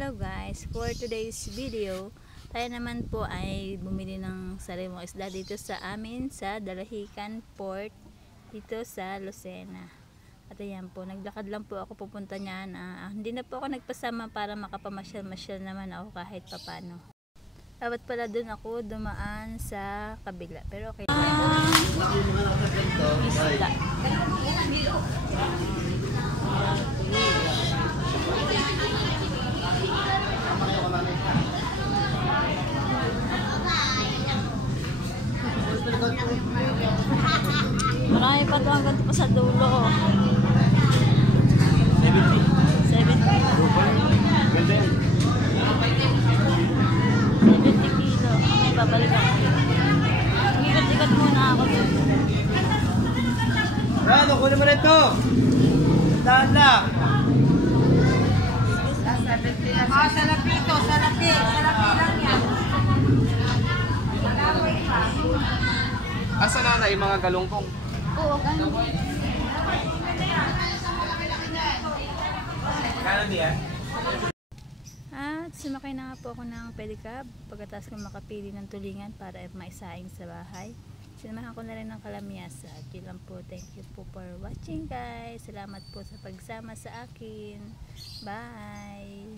Hello guys, for today's video, tayo naman po ay bumili ng sariwang isda dito sa amin sa Dalahican Port dito sa Lucena. At ayan po, naglakad lang po ako pupunta niyan. Hindi na po ako nagpasama para makapamasyal-masyal naman ako kahit papano. Dapat pala dun ako dumaan sa kabila, pero okay lang. Isda. Marami pa ito hanggang pa sa dulo. 70 kilo. May babalik ako. Ikat-ikat muna ako. Rano, kunin mo rin ito. Dahan lang. Salapito, salapi lang yan. Asa na yung mga galungkong? Oo, ganun. Kano niya? At sumakay na nga po ako ng pedicab pagkatapos ko makapili ng tulingan para maisaing sa bahay. Sinamahan ko na rin ng kalamyasa. At yun lang po. Thank you po for watching guys. Salamat po sa pagsama sa akin. Bye!